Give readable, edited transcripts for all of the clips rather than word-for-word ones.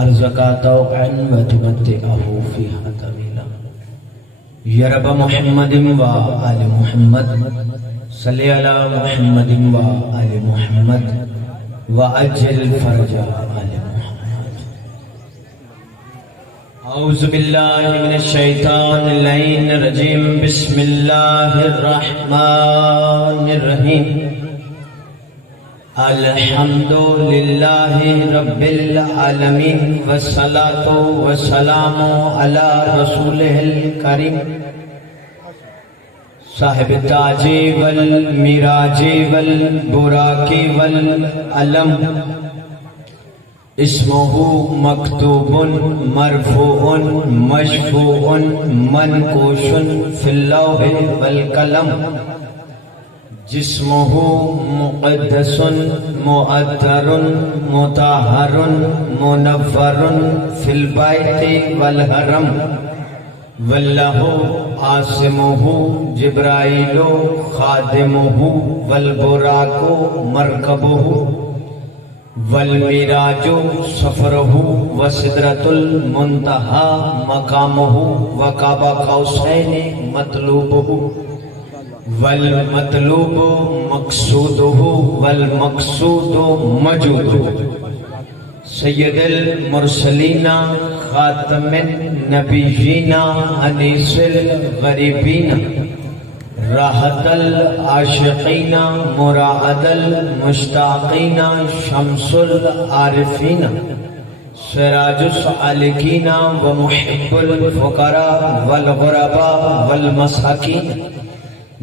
ارزقا توقعا وتمتعه فيها طويلا یا رب محمد و آل محمد صلی علی محمد و آل محمد وعجل فرج آل محمد. اعوذ باللہ من الشیطان اللعین الرجیم. بسم اللہ الرحمن الرحیم. الحمد للہ رب العالمین والصلاة والسلام علی رسولہ الکریم صاحب التاج والمیراج والبراق والعلم اسمہ مکتوب مرفوع مشفوع منقوش فی اللوح والقلم جسمہ مقدس معطر مطہر منور فی البیت والحرم واللہ عاصمہ جبرائیل خادمہ والبراق مرکبہ والمیراج سفرہ وسدرۃ المنتہی مقامہ وقاب قوسین مطلوبہ والمطلوب مقصودہ والمقصود مجودہ. سید المرسلین خاتم النبیین انیس الغریبین راحت العاشقین مراعد المشتاقین شمس العارفین سراج السالکین ومحب الفقراء والغرباء والمساکین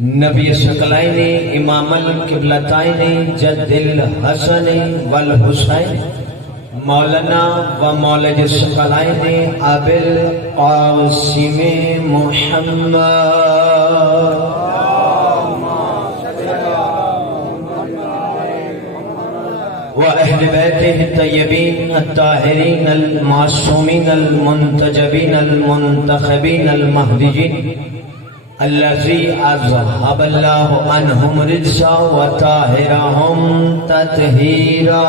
نبی ثقلین امام القبلتین جد الحسن والحسین مولانا و مولد ثقلین ابی القاسم محمد و اہل بیتہ الطیبین الطاہرین المعصومین المنتجبین المنتخبین المہدیین الذی اذهب اللہ عنہم الرجس وطہرہم تطہیرا.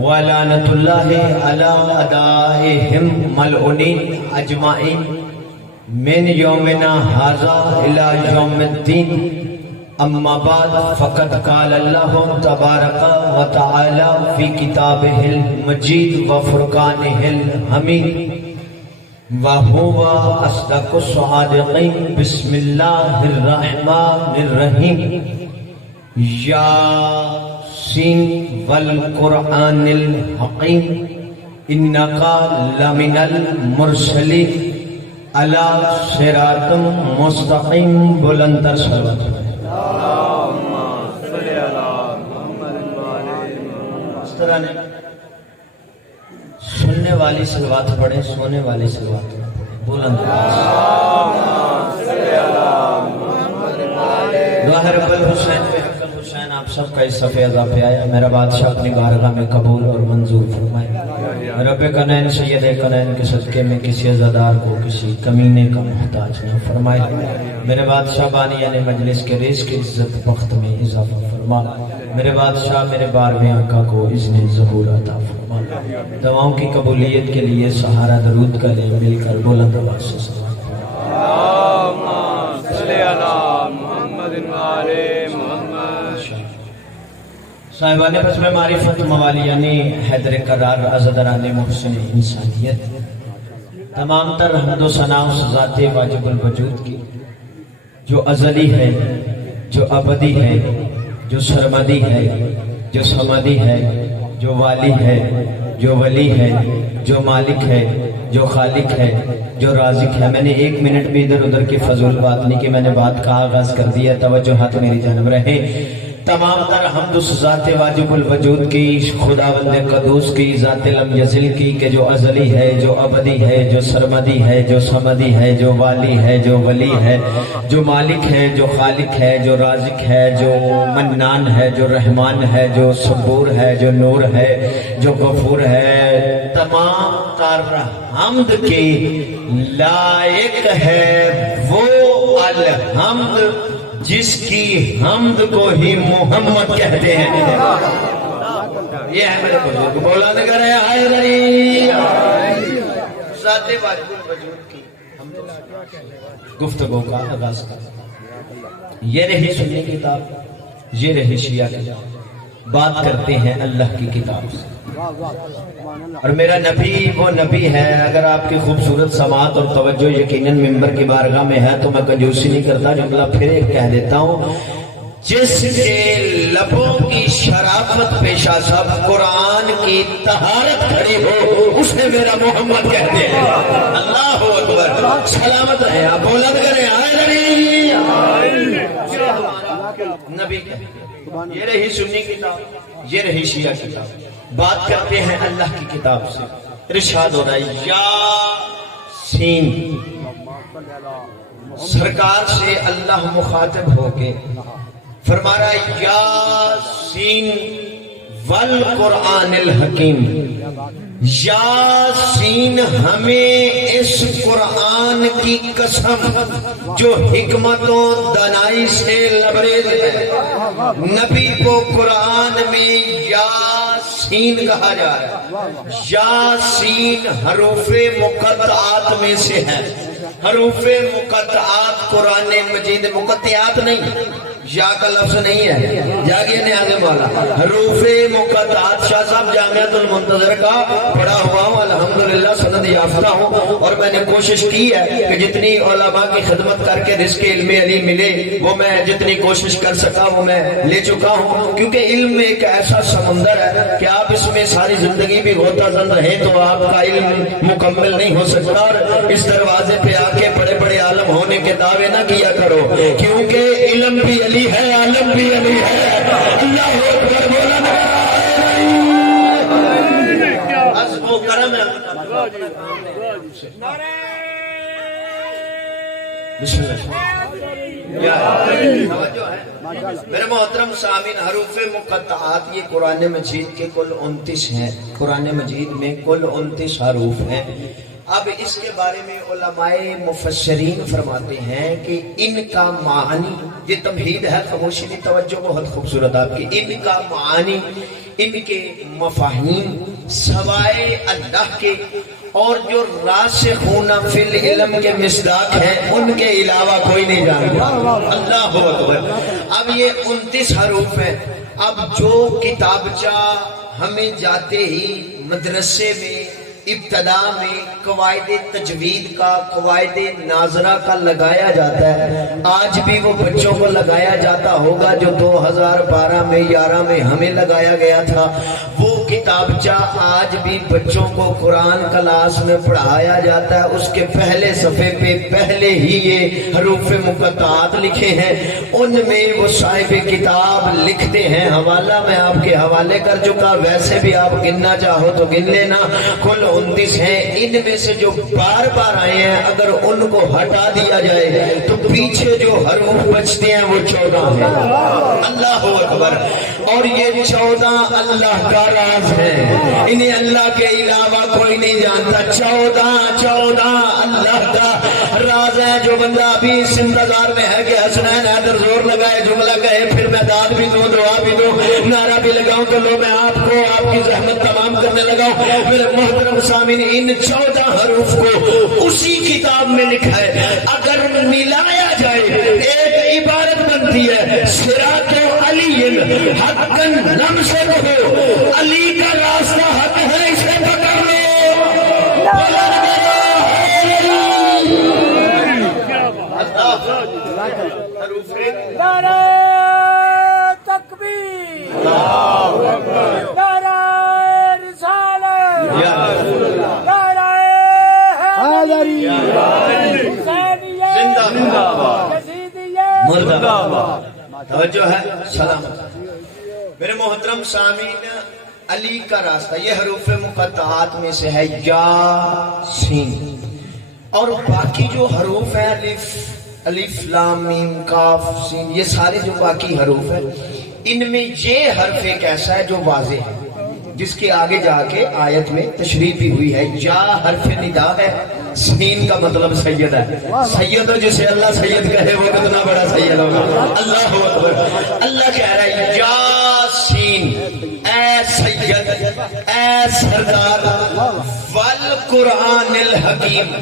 ولعنۃ اللہ علی اعدائہم ملعونین اجمعین من یومنا ھذا الی یوم الدین. اما بعد فقد قال اللہ تبارک و تعالی فی کتابہ المجید و فرقانہ الحمید وہو اصدق الصادقین. بسم اللہ الرحمن الرحیم. یاسین والقرآن الحکیم انک لمن المرسلین علی صراط مستقیم. بلندتر صلوات سننے والی صلوات پڑھیں, سونے والی صلوات پڑھیں. بلند دعا رب الحسین پہ حق الحسین آپ سب کا اس صفحہ اضافہ پہ آیا. میرا بادشاہ اپنی بارگاہ میں قبول اور منظور فرمائے. رب کنین سید کنین کے صدقے میں کسی عزادار کو کسی کمینے کا محتاج نہ فرمائے. میرے بادشاہ بانیان مجلس کے رزق کی عزت وقت میں اضافہ فرما. میرے بادشاہ میرے بارہویں آقا کو اذن ظہور عطا فرما. دعاؤں کی قبولیت کے لیے سہارا درود کا لیں مل کر بلند آواز سے صلوات صاحبان بزم معرفت موالیانی حیدر قرار عزدران محسن انسانیت. تمام تر حمد و ثنا اس ذات واجب الوجود کی جو ازلی ہے, جو ابدی ہے, جو سرمدی ہے, جو سمدی ہے, جو والی ہے, جو ولی ہے, جو مالک ہے, جو خالق ہے, جو رازق ہے. میں نے ایک منٹ بھی ادھر ادھر کی فضول بات نہیں کی, میں نے بات کا آغاز کر دیا. توجہات میری جانب رہے. تمام تر حمد اس ذات واجب الوجود کی, خداوند قدوس کی, ذات لم یزل کی کہ جو ازلی ہے, جو ابدی ہے, جو سرمدی ہے, جو سمدی ہے, جو والی ہے, جو ولی ہے, جو مالک ہے, جو خالق ہے, جو رازق ہے, جو منان ہے, جو رحمان ہے, جو صبور ہے, جو نور ہے, جو غفور ہے. تمام تر حمد کی لائق ہے وہ الحمد جس کی حمد کو ہی محمد کہتے ہیں. یہ ہے میرے بزرگ بولان کرے حیدری ذات واجب الوجود کی گفتگو کا آغاز کرتا. یہ رہی سنی کتاب، یہ رہی شیعہ کتاب. بات کرتے ہیں اللہ کی کتاب سے. اور میرا نبی وہ نبی ہے. اگر آپ کی خوبصورت سماعت اور توجہ یقیناً ممبر کی بارگاہ میں ہے تو میں کنجوسی نہیں کرتا، جملہ پھر ایک کہہ دیتا ہوں. جس کے لبوں کی شرافت پیشہ سب قرآن کی طہارت کھڑی ہو اسے میرا محمد کہتے ہیں. اللہ اکبر. سلامت رہے آپ بلند کریں نبی کہتے ہیں. یہ رہی سنی کتاب، یہ رہی شیعہ کتاب. بات کرتے ہیں اللہ کی کتاب سے. ارشاد ہو رہا ہے یاسین. سرکار سے اللہ مخاطب ہو کے فرما رہا ہے یاسین والقرآن الحکیم. یاسین ہمیں اس قرآن کی قسم جو حکمت و دانائی سے لبریز ہے. نبی کو قرآن میں یاسین کہا جا رہا ہے. یاسین حروف مقطعات میں سے ہے. حروف مقطعات قرآن مجید، مقطعات نہیں، یا کا لفظ نہیں ہے، جاگیے نیازِ مولا. حروف مقطعات. شاہ صاحب جامعۃ المنتظر کا پڑھا ہوا ہوں، الحمدللہ سند یافتہ ہوں، اور میں نے کوشش کی ہے کہ جتنی علماء کی خدمت کر کے رزق علم علی ملے وہ میں جتنی کوشش کر سکا وہ میں لے چکا ہوں. کیونکہ علم ایک ایسا سمندر ہے کہ آپ اس میں ساری زندگی بھی غوطہ زن رہیں تو آپ کا علم مکمل نہیں ہو سکتا. اور اس دروازے پہ آ کے بڑے بڑے عالم ہونے کے دعوے نہ کیا کرو، کیونکہ علم بھی علی ہے، عالم بھی علی ہے. اللہ اکبر. بولا حسب و کرم ہے. میرے محترم سامعین، حروف مقطعات یہ قرآن مجید کے کل 29 ہیں. قرآن مجید میں کل 29 حروف ہیں. اب اس کے بارے میں علماء مفسرین فرماتے ہیں کہ ان کا معنی، یہ تمہید ہے، خاموشی کی توجہ بہت خوبصورت آپ کی. ان کا معنی، ان کے مفاہیم سوائے اللہ کے اور جو راسخون فی العلم کے مصداق ہیں ان کے علاوہ کوئی نہیں جانتا. اللہ اکبر. اب یہ 29 حروف ہیں. اب جو کتابچہ ہمیں جاتے ہی مدرسے میں ابتدا میں قواعد تجوید کا، قواعد ناظرہ کا لگایا جاتا ہے، آج بھی وہ بچوں کو لگایا جاتا ہوگا جو 2012 میں 11 میں ہمیں لگایا گیا تھا. وہ کتابچہ آج بھی بچوں کو قرآن کلاس میں پڑھایا جاتا ہے. اس کے پہلے صفحے پہ پہلے ہی یہ حروف مقطعات لکھے ہیں. ان میں وہ صاحب کتاب لکھتے ہیں، حوالہ میں آپ کے حوالے کر چکا، ویسے بھی آپ گننا چاہو تو گن لینا. کل 29 ہیں. ان میں سے جو بار بار آئے ہیں اگر ان کو ہٹا دیا جائے تو پیچھے جو حروف بچتے ہیں وہ 14 ہیں. اللہ اکبر. اور یہ 14 اللہ کا راز ہے، انہیں اللہ کے علاوہ کوئی نہیں جانتا. 14 اللہ کا راز ہے. جو بندہ ابھی اس انتظار میں ہے کہ حسنین حیدر زور لگائے، جملہ کہے، پھر میں داد بھی دوں، دعا بھی دوں، نعرہ بھی لگاؤں، تو لو میں آپ کو آپ کی زحمت تمام کرنے لگاؤں. میرے محترم سامعین، ان 14 حروف کو اسی کتاب میں لکھا ہے. اگر ملایا جائے ایک عبارت بنتی ہے صراط علی حقا نمسکہ. علی کا راستہ حق ہے، اسے پکڑ لو. نعرہ تکبیر، نعرہ رسالت، نعرہ حیدری، حسینیت، یزیدیت، مردہ. توجہ ہے. سلامت. میرے محترم سامعین، علی کا راستہ یہ حروف مقطعات میں سے ہے یاسین. اور باقی جو حروف ہیں الف لام میم کاف سین، یہ سارے جو باقی حروف ہیں ان میں یہ حرف ایک ایسا ہے جو واضح ہے، جس کے آگے جا کے آیت میں تشریح بھی ہوئی ہے. یا حرف ندا ہے سین کا مطلب سید ہے. سید ہو جسے اللہ سید کہے وہ کتنا بڑا سید ہوگا. اللہ اکبر. اللہ کہہ رہا ہے یاسین اے سید اے سردار والقرآن الحکیم.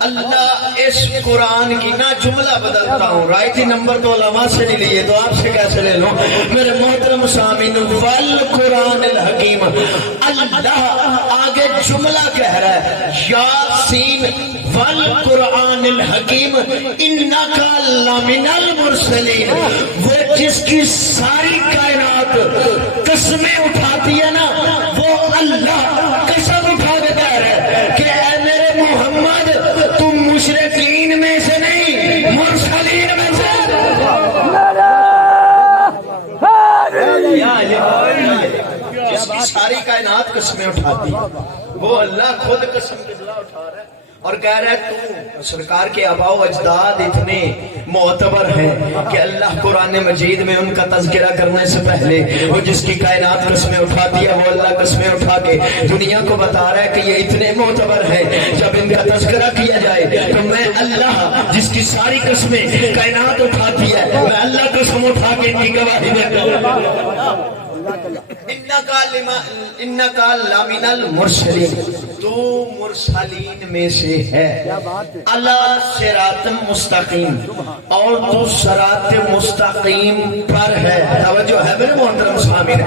اللہ اس قرآن کی نہ جملہ بدلتا ہوں, رائٹی نمبر تو علماء سے نہیں لیے تو آپ سے کیسے لے لوں میرے محترم سامعین. والقرآن الحکیم, اللہ آگے جملہ کہہ رہا ہے یاسین والقرآن الحکیم انکا لمن المرسلین. وہ جس کی ساری کائنات قسمیں اٹھاتی ہے نا وہ اللہ قسم اٹھا کے کہہ رہا ہے کہ اے میرے محمد تم مشرکین میں سے نہیں مرسلین میں سے. جس کی ساری کائنات قسمیں اٹھاتی ہے وہ اللہ خود قسم قبلہ اٹھا رہا ہے اور کہہ رہا ہے تو سرکار کے آباء و اجداد اتنے معتبر ہیں کہ اللہ قرآن مجید میں ان کا تذکرہ کرنے سے پہلے وہ جس کی کائنات قسمیں اٹھاتی ہے وہ اللہ قسمیں اٹھا کے دنیا کو بتا رہا ہے کہ یہ اتنے معتبر ہیں. جب ان کا تذکرہ کیا جائے تو میں اللہ جس کی ساری قسمیں کائنات اٹھاتی ہے میں اللہ قسم اٹھا کے ان کی گواہی دیتا ہوں. انکا لمن المرسلین, تو مرسلین میں سے ہے. اللہ صراط مستقیم, اور تو صراط مستقیم پر ہے. توجہ ہے میرے محترم سامعین.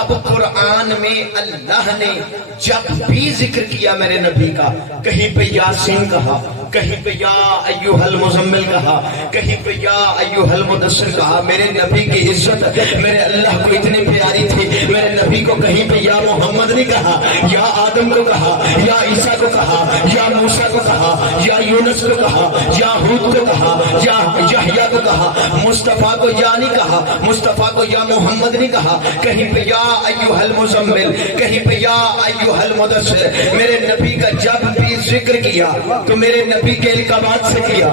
اب قرآن میں اللہ نے جب بھی ذکر کیا میرے نبی کا, کہیں پہ یاسین کہا, کہیں پہ یا ایوہ المزمل کہا, کہیں پہ یا ایوہ المدثر کہا. میرے نبی کی عزت میرے اللہ کو اتنی پیاری تھی میرے نبی کو کہیں پہ یا محمد نہیں کہا, یا آدم کو کہا, یا عیسیٰ کو کہا, یا موسیٰ کو کہا, یا یونس کو کہا, یا ہود کو کہا, یا یحییٰ کو کہا. مصطفیٰ کو یا نہیں کہا, مصطفیٰ کو یا محمد نہیں کہا. کہیں پہ یا ایوہ المزمل, کہیں پہ یا ایوہ المدثر. میرے نبی کا جب بھی ذکر کیا تو میرے نبی کے القابات سے کیا.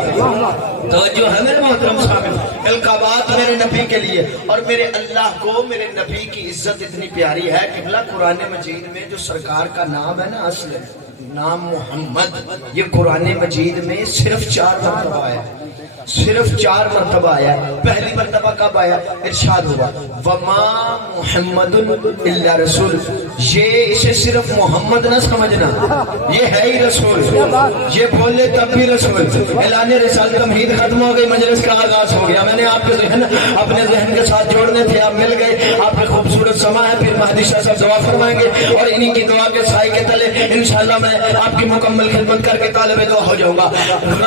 تو جو ہے میرے محترم سامعین القابات میرے نبی کے لیے, اور میرے اللہ کو میرے نبی کی عزت اتنی پیاری ہے کہ اللہ قرآن مجید میں جو سرکار کا نام ہے نا اصل نام محمد, یہ قرآن مجید میں صرف 4 مرتبہ آیا, صرف 4 مرتبہ آیا. پہلی مرتبہ کب آیا؟ ارشاد ہوا وما محمد الا رسول. یہ اسے صرف محمد نہ سمجھنا, یہ ہے ہی رسول, یہ بولے تب بھی رسول. اعلان رسالت تمہید ختم ہو گئی, مجلس کا آغاز ہو گیا. میں نے آپ کے ذہن اپنے ذہن کے ساتھ جوڑنے تھے, آپ مل گئے. آپ کا خوبصورت سما ہے, پھر مہدی شاہ صاحب دعا فرمائیں گے اور انہی کی دعا کے سائے کے تلے انشاءاللہ میں آپ کی مکمل خدمت کر کے طالب دعا ہو جاؤں گا.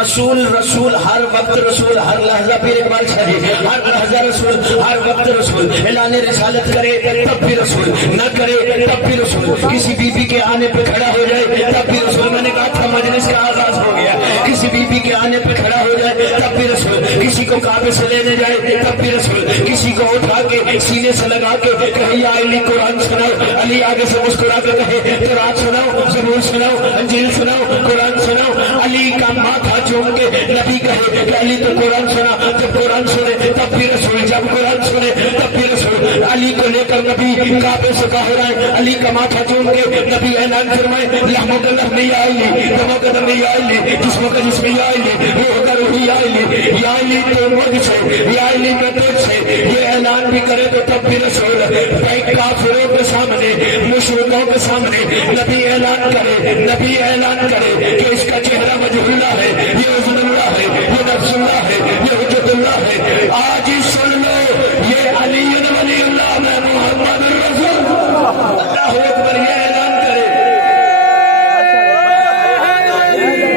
رسول رسول ہر وقت رسول, ہر لحظہ پیر اقبال شاہی, ہر لحظہ رسول, ہر وقت رسول. اعلان رسالت کرے تب بھی رسول, نہ کرے تب بھی رسول. کسی بی بی کے آنے پہ کھڑا ہو جائے تب بھی رسول. میں نے کہا تھا مجلس کا آغاز ہو گیا. کسی بی بی کے آنے پہ کھڑا ہو جائے تب بھی رسول. کسی کو کعبے سے لینے جائے تب بھی رسول. کسی کو اٹھا کے سینے سے لگا کے کہے یا علی قرآن سناؤ, علی آگے سے مسکرا کے کہے قرآن سناؤ, زبور سناؤ, انجیل سناؤ, قرآن سناؤ. علی کا ماتھا چوم کے نبی کہے کہ علی تو قرآن سنا. جب قرآن سنے تب بھی رسول, جب قرآن سنے تب بھی رسول. علی کو لے کر نبی کعبے سے باہر آئے, علی کا ماتھا چوم کے نبی اعلان فرمائے لحموں کا لحم یا علی, دموں کا دم یا علی, جسموں کا جسم یا علی, روح کا روح یا علی, یا علی تو مجھ سے, یا علی میں تجھ سے. یہ اعلان بھی کرے تو تب بھی رسول. کافروں کے سامنے, مشرکوں کے سامنے نبی اعلان کرے, نبی اعلان کرے کہ اس کا چہرہ مجہولہ ہے, یہ عزم اللہ ہے, یہ نفس اللہ ہے, یہ حجت اللہ ہے. آج ہی سن لو یہ علی ولی اللہ میں محمد الرسول. اللہ اکبر, یہ اعلان کرے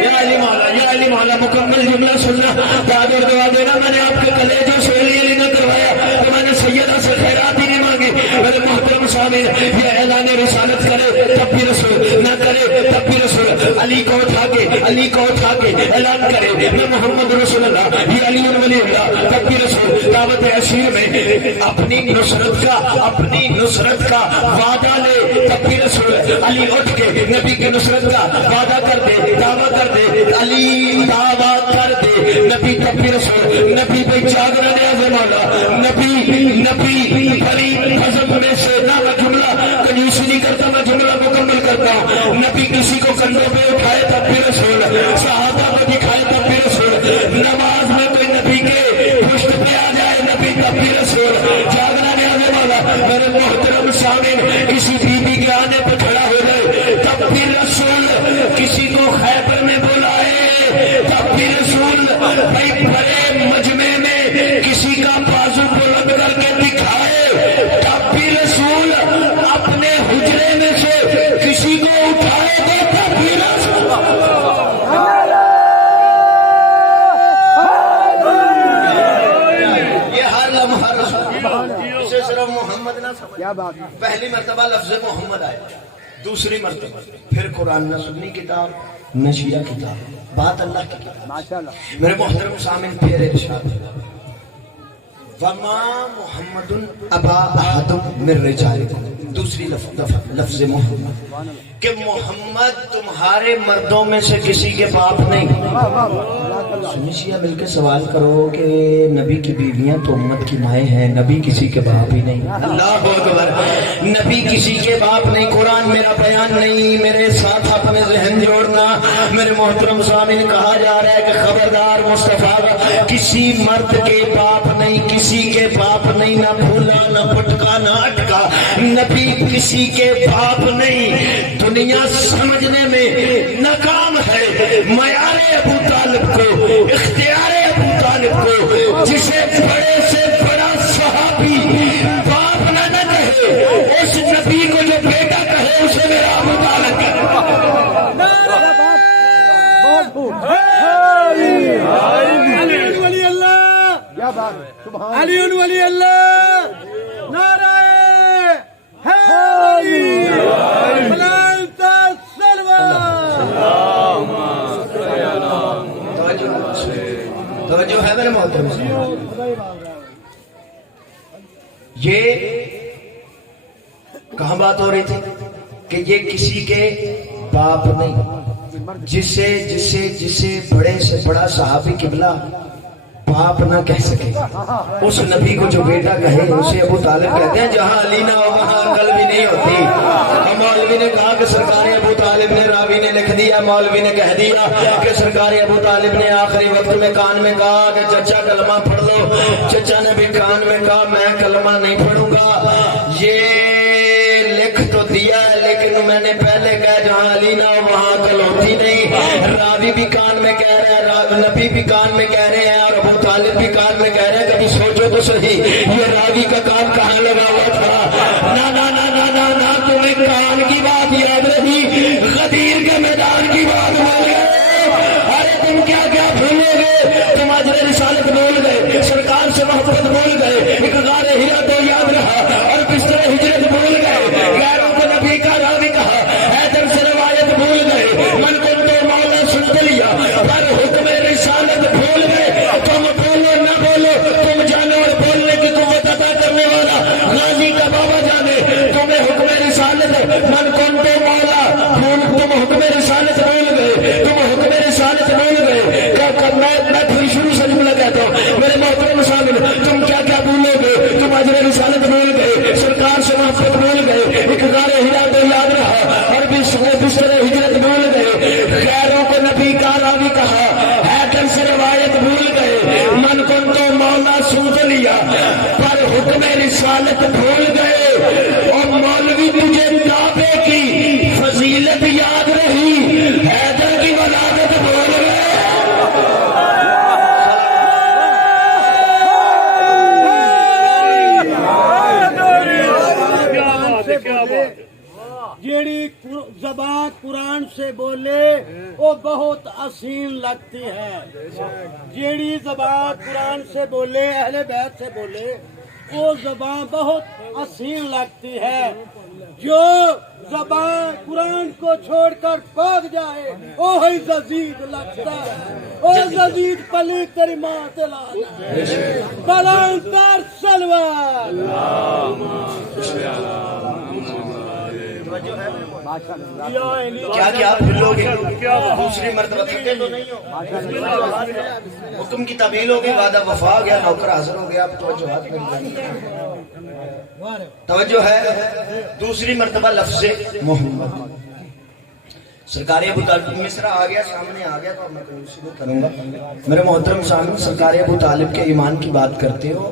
یا علی مولا, یا علی مولا. مکمل جملہ سننا, یاد اور دعا دینا. میں نے آپ کے کلیجوں سے علی نہ کروایا تو میں نے سیدہ سے خیرات ہی نہیں مانگی. میرے محترم سامعین یہ اعلان رسالت کرے تب بھی رسول, نہ کرے تب بھی رسول. علی کو اٹھا کے, علی کو اٹھا کے اعلان کرے میں محمد رسول اللہ, یہ علی ولی اللہ تب بھی رسول. دعوت عشیر میں اپنی نصرت کا, اپنی نصرت کا وعدہ لے تب بھی رسول. علی اٹھ کے نبی کی نصرت کا وعدہ کر دے, دعویٰ کر دے, علی دعویٰ کر دے نبی تب بھی رسول. نبی پہ جاگرہ نیاز مولا, نبی نبی بڑی حضرت میں سے نہ میں جملہ کنیوسی نہیں کرتا, میں جملہ مکمل کرتا ہوں. نبی کسی کو کندھوں پہ اٹھائے تب بھی رسول, جاگنا نہیں آنے والا. میرے محترم سامعین کسی بیوی کے آنے پہ کھڑا ہو جائے تب بھی رسول کسی کو خیبر میں بلائے, تب بھی رسول بھائی بڑے مجمع میں کسی کا بازو بلند کر کے دکھائے, تب بھی رسول اپنے حجرے میں سے کسی کو اٹھائے گا, تب بھی رسول. یہ ہر لمحہ رسول اسے صرف محمد نہ سمجھ. پہلی مرتبہ لفظ محمد آئے, دوسری مرتبہ پھر قرآن نہ سنی کتاب نہ شیعہ کتاب, بات اللہ کی کتاب. میرے محترم سامعین پھر ارشاد وما محمد ابا احد من رجالکم, دوسری لفظ محمد کہ محمد تمہارے مردوں میں سے کسی کے باپ نہیں. سنیشیا مل کے سوال کرو کہ نبی کی بیویاں تو امت کی مائیں ہیں, نبی کسی کے باپ ہی نہیں. اللہ اکبر, نبی کسی کے باپ نہیں. قرآن میرا بیان نہیں, میرے ساتھ اپنے ذہن جوڑنا. میرے محترم سامعین کہا جا رہا ہے کہ خبردار مصطفیٰ کسی مرد کے باپ نہیں, کسی کے باپ نہیں, نہ بھولا نہ پٹکا نہ اٹکا. نبی کسی کے باپ نہیں. دنیا سمجھنے میں ناکام ہے معیار ابو طالب کو, اختیار ابو طالب کو, جسے بڑے سے بڑا صحابی باپ نہ کہے, اس نبی کو جو بیٹا کہے اسے میرا ابو طالب کہے. علی ولی اللہ, نعرہ حیدری, توجہ ہے میرے محترم. یہ کہاں بات ہو رہی تھی کہ یہ کسی کے باپ نہیں, جسے بڑے سے بڑا صحابی قبلہ باپ نہ کہہ سکے, اس نبی کو جو بیٹا کہے اسے ابو طالب کہتے ہیں. جہاں علی نہ ہو وہاں عقل بھی نہیں ہوتی. مولوی نے کہا کہ سرکار ابو طالب نے, راوی نے لکھ دیا, مولوی نے کہہ دیا کہ سرکار ابو طالب نے آخری وقت میں کان میں کہا کہ چچا کلمہ پڑھ لو. چچا نے بھی کان میں کہا میں کلمہ نہیں پڑھوں گا. یہ لکھ تو دیا ہے لیکن میں نے پہلے کہا جہاں علی نہ ہو وہاں عقل ہوتی نہیں. راوی بھی کان میں کہہ رہے ہیں, نبی بھی کان میں کہہ رہے ہیں, اور ابو طالب بھی کان میں کہہ رہے ہیں. کبھی سوچو تو صحیح یہ راوی کا کان کہاں لگا ہوا تھا. نا نا نا نا نا نا, تمہیں کان کی بات یاد رہی, غدیر کے میدان کی بات بھول گئے. ارے تم کیا کیا بھولو گے, تم اجر رسالت بھول گئے, سرکار سے محبت بھول گئے, اقرار ہیرا تو یاد رہا, اور بستر ہجرت بھول گئے, غیروں کو نبی کا راوی کہا, حیدر سے روایت بھول گئے, من کو تو مولا سن لیا, پر حکم رسالت بھول گئے. تم بولو نہ بولو, تم جانو اور بولنے کی قوت عطا کرنے والا غازی کا بابا جانے. تمہیں حکم رسالت من کون تو مولا, تم حکم رسالت بھول گئے, تم حکم رسالت بھول گئے. میں پھر شروع سے جملہ کہتا ہوں میرے محترم سامعین, تم کیا کیا بھولو گے, تم اجر رسالت بھول گئے, سرکار سے محبت بھول گئے, اقرار ہیرا تو یاد رہا, اور بستر ہجرت بھول گئے, غیروں کو نبی کا راوی کہا, حیدر سے روایت بھول گئے, من کن تو مولا سن لیا, پر حکم رسالت بھول گئے. اور مولوی تجھے دعوے کی فضیلت یاد رہی, حیدر کی ولادت بھول گئے. جیڑی زبان قرآن سے بولے وہ بہت حسین لگتی ہے. جیڑی زبان قرآن سے بولے, اہل بیت سے بولے, وہ زبان بہت حسین لگتی ہے. جو زبان قرآن کو چھوڑ کر بھاگ جائے وہ ہی ززید لگتا ہے. او ززید پلی تیری ماں تلانا بلند تر سلوات. کیا کیا بھولو گے, دوسری مرتبہ تھکے تو نہیں ہو, حکم کی تعمیل ہو گئی, وعدہ وفا ہو گیا, نوکر حاضر ہو گیا. اب توجہ توجہ ہے. دوسری مرتبہ لفظ محمد. سرکار ابو طالب مصرع آ گیا, سامنے آ گیا, تو میں شروع کروں گا. میرے محترم سامنے, سرکار ابو طالب کے ایمان کی بات کرتے ہو,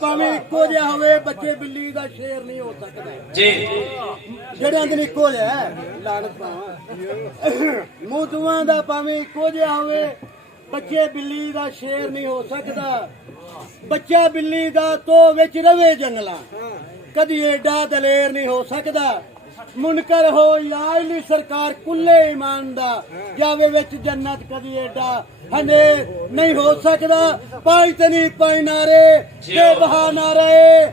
ਭਾਵੇਂ ਇੱਕੋ ਜਿਹਾ ਹੋਵੇ, ਬੱਚੇ ਬਿੱਲੀ ਦਾ ਸ਼ੇਰ ਨਹੀਂ ਹੋ ਸਕਦਾ ਜੀ। ਜਿਹੜਿਆਂ ਦੇ ਇੱਕੋ ਜਿਹਾ ਲਾਨਤ ਪਾਵਾਂ। ਮੂੰਹ ਦੋਵਾਂ ਦਾ ਭਾਵੇਂ ਇੱਕੋ ਜਿਹਾ ਹੋਵੇ, ਬੱਚੇ ਬਿੱਲੀ ਦਾ ਸ਼ੇਰ ਨਹੀਂ ਹੋ ਸਕਦਾ। ਬੱਚਾ ਬਿੱਲੀ ਦਾ ਤੋਂ ਵਿੱਚ ਰਵੇ ਜੰਗਲਾਂ, ਕਦੀ ਏਡਾ ਦਲੇਰ ਨਹੀਂ ਹੋ ਸਕਦਾ। ਮੁਨਕਰ ਹੋ ਲਾਇਲੀ ਸਰਕਾਰ ਕੁੱਲੇ ਈਮਾਨ ਦਾ, ਜਾਵੇ ਵਿੱਚ ਜੰਨਤ, ਕਦੀ ਏਡਾ ਹਨੇ ਨਹੀਂ ਹੋ ਸਕਦਾ। ਪਾਈ ਤੇ ਨਹੀਂ ਪਾਈ ਨਾਰੇ ਤੇ ਬਹਾ ਨਾਰੇ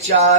4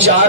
4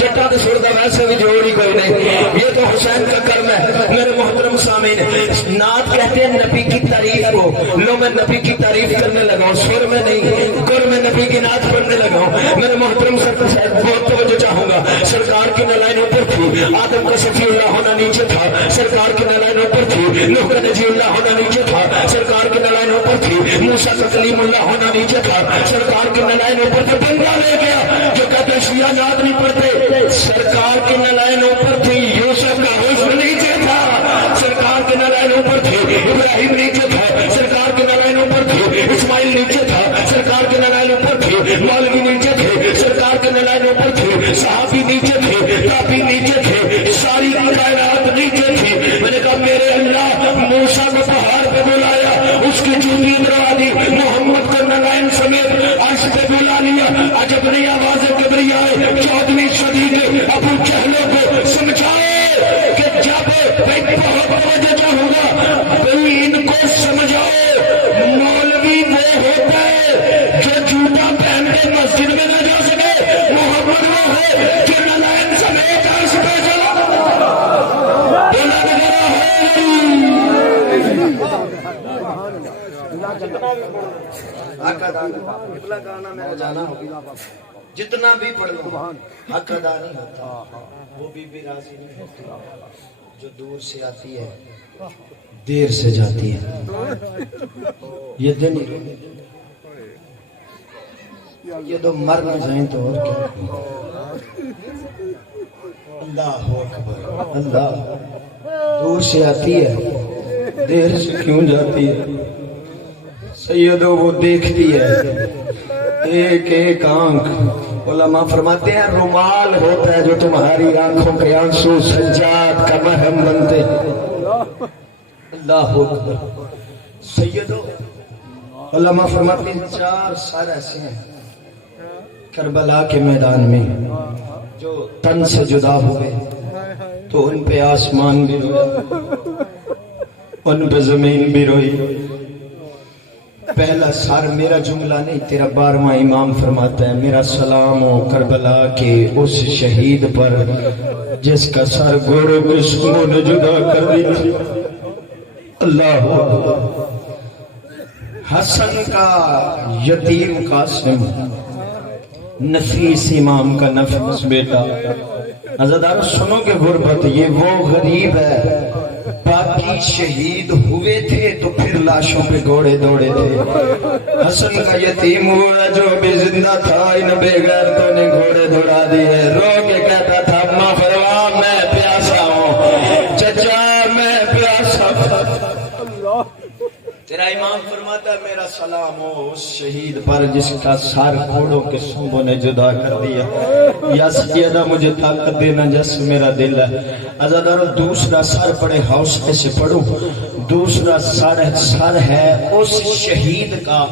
جٹا تو سر کا ویسے بھی جوڑ ہی کوئی نہیں، یہ تو حسین کا کرم ہے۔ میرے محترم سامعین، نعت کہتے ہیں نبی کی تعریف کو، لو میں نبی کی تعریف کرنے لگا ہوں، سر میں نہیں، گر میں نبی کی نعت پڑھنے لگا ہوں۔ میرے محترم سرکار صاحب بہت توجہ چاہوں گا، سرکار کی نلائن اوپر تھی، آدم کا صفی اللہ ہونا نیچے تھا، سرکار کی نلائن اوپر تھی، نوح کا نجی اللہ ہونا نیچے تھا، سرکار کی نلائن اوپر تھی، موسیٰ کا کلیم اللہ ہونا نیچے تھا، سرکار کی نلائن اوپر تھی، بندہ لے گیا جو کہتے شیعہ نعت نہیں پڑھتے، سرکار کی نلائن اوپر تھی، یوسف کا حسن نیچے تھا، سرکار کی نلائن اوپر تھی، ابراہیم نیچے تھا، سرکار کی نلائن اوپر تھی، اسماعیل نیچے تھا، سرکار کی نلائن اوپر تھی، مولوی نیچے تھے، سرکار کی نلائن اوپر تھی، صحابی نیچے تھے، تابعی نیچے تھے، ساری کائنات نیچے تھی۔ میں نے کہا میرے اللہ، موسیٰ کو پہاڑ پہ بلایا، اس کی جوتی اتروا دی، محمد کو نلائن سمیت عرش پہ بلا لیا، عجب نہیں آواز کبریا ہے، 14ویں صدی کے ابو جہلوں کو سمجھائے کہ جب بہت توجہ چاہوں گا بھئی ان کو سمجھاؤ، مولوی وہ ہوتا ہے جو جوتا پہن کے مسجد میں نہ جا سکے، محمد وہ ہے جو نلائن سمیت عرش پہ چلا بولا وغیرہ جتنا بھی پڑھ لو حق ادا نہیں ہوتا، وہ بھی راضی نہیں ہوتی، جو دور سے آتی ہے دیر سے جاتی ہے، یہ دن یہ تو مر نہ جائیں تو اور کیا۔ اللہ اکبر، اللہ دور سے آتی ہے دیر سے کیوں جاتی ہے؟ سیدو وہ دیکھتی ہے ایک ایک آنکھ، علماء فرماتے ہیں رومال ہوتا ہے جو تمہاری آنکھوں کے آنسو سجاد کا مرہم بنتے ہیں۔ اللہ اکبر۔ سیدو علماء فرماتے ہیں 4 سر ایسے ہیں کربلا کے میدان میں جو تن سے جدا ہوئے تو ان پہ آسمان بھی رویا، ان پہ زمین بھی روئی۔ پہلا سر میرا جملہ نہیں، تیرا 12واں امام فرماتا ہے میرا سلام ہو کربلا کے اس شہید پر جس کا سر گھوڑوں کے سنگوں نے جدا کر دیا۔ اللہ حسن کا یتیم قاسم، نفیس امام کا نفیس بیٹا۔ عزیزان سنو کہ غربت یہ وہ غریب ہے، باقی شہید ہوئے تھے تو پھر لاشوں پہ گھوڑے دوڑے تھے، حسن کا یتیم ہوا جو بھی زندہ تھا ان بے غیرتوں نے گھوڑے دوڑا دیے۔ رو کے کہتا تھا اماں فرما میں پیاسا ہوں، چچا میں پیاسا ہوں۔ تیرا امام فرماتا ہے میرا سلام ہو اس شہید پر جس کا سر گھوڑوں کے سنگوں نے جدا کر دیا۔ یا سیدہ مجھے طاقت دینا جس میرا دل ہے۔ عزادارو دوسرا سر پڑے حوصلے سے پڑھو، دوسرا سر ہے اس شہید کا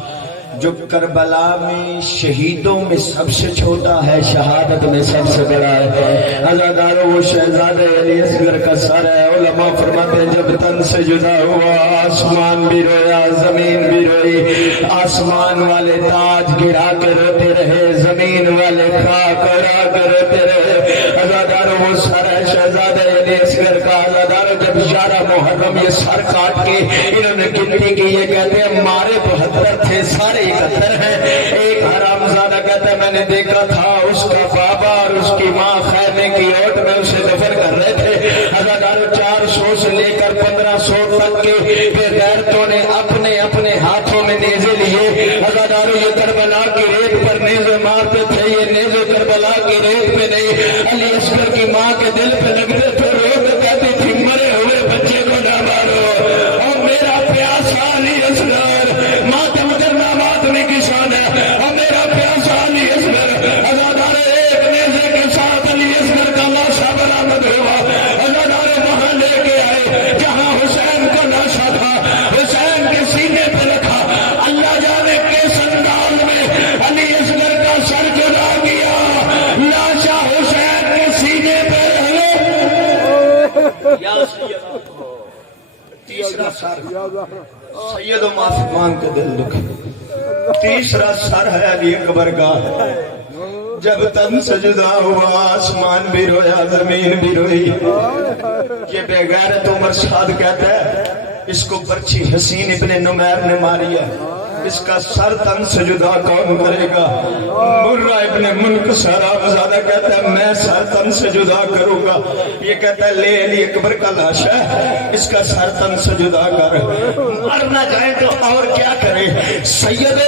جو کربلا میں شہیدوں میں سب سے چھوٹا ہے، شہادت میں سب سے بڑا ہے۔ عزادارو وہ شہزادہ علی اصغر کا سر ہے۔ علماء فرماتے ہیں جب تن سے جدا ہوا آسمان بھی رویا، زمین بھی روئی، آسمان والے تاج گرا کے روتے رہے، زمین والے خاک اڑا کے روتے رہے۔ عزادارو وہ سر ہے شہزادہ علی اصغر کا۔ عزادارو جب 11 محرم یہ سر کاٹ کے انہوں نے گنتی کی، یہ کہتے ہیں مارے 72 تھے سارے 71 ہیں۔ ایک حرامزادہ کہتا ہے میں نے دیکھا تھا اس کا بابا اور اس کی ماں خیمے کی اوٹ میں اسے دفن کر رہے تھے۔ ہزاروں 400 سے لے کر 1500 تک کے بے غیرتوں نے اپنے اپنے ہاتھوں میں نیزے لیے۔ ہزاروں یہ کربلا کی ریت پر نیزے مارتے تھے، یہ نیزے کربلا کی ریت پہ نہیں علی اصغر کی ماں کے دل پہ لگتے تھے۔ روز کہتی تھی مرے ہوئے بچے کو نہ مارو، اور میرا پیاسا علی اصغر ماتم کرنا ماتمی کی شان ہے، اور میرا پیاسا علی اصغر۔ ہزاروں ایک نیزے کے ساتھ علی اصغر کا لاشا برآمد ہوا، ہزاروں وہاں لے کے آئے جہاں حسین کا لاشا تھا، حسین کے سینے پہ رکھا۔ اللہ جانے کس انداز میں علی اصغر کا سر جدا کیا، لاشا حسین کے سینے پہ تیسرا سر سید و معافی مانگ کے دل دکھ تیسرا سر ہے علی اکبر کا. جب تن سے جدا ہوا آسمان بھی رویا زمین بھی روئی. یہ بے غیرت عمر شاد کہتا ہے اس کو پرچی حسین ابن نمیر نے ماری ہے. اس کا سر تن سے جدا کون کرے گا؟ مرہ ابن ملک سراب زادہ کہتا ہے میں سر تن سے جدا کروں گا. یہ کہتا ہے لے علی اکبر کا لاش ہے اس کا سر تن سے جدا کر. مر نہ جائے تو اور کیا کرے. سید